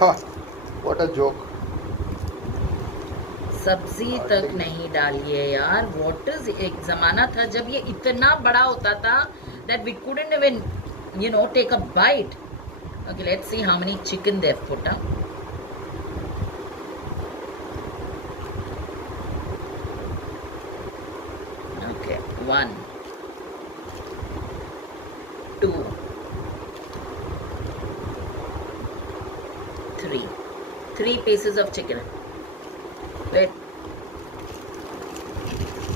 Ha! What a joke. सब्जी तक नहीं डालिए यार. What is, एक जमाना था जब ये इतना बड़ा होता था that we couldn't even, take a bite. Okay, let's see how many chicken they've put up. Okay, 1, 2, 3. 3 pieces of chicken. Wait.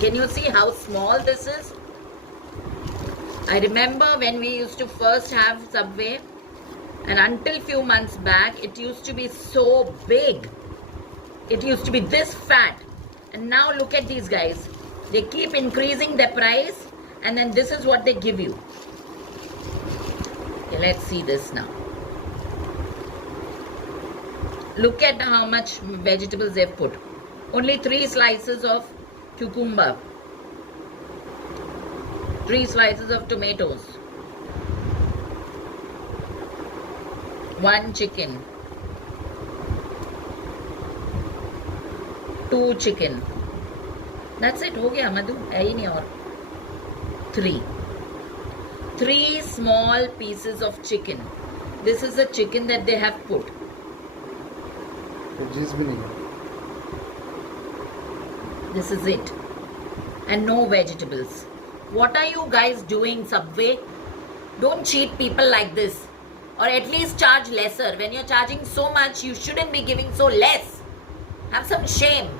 Can you see how small this is? I remember when we used to first have Subway, and until few months back, it used to be so big. It used to be this fat. And now look at these guys. They keep increasing their price, and then this is what they give you. Okay, let's see this now. Look at how much vegetables they've put. Only 3 slices of cucumber, 3 slices of tomatoes, 1 chicken, 2 chicken. That's it. हो गया मधु, है ही नहीं और. 3 small pieces of chicken. This is the chicken that they have put. Cheese भी नहीं है. This is it. And no vegetables. What are you guys doing, Subway? Don't cheat people like this. Or at least charge lesser. When you're charging so much, you shouldn't be giving so less. Have some shame.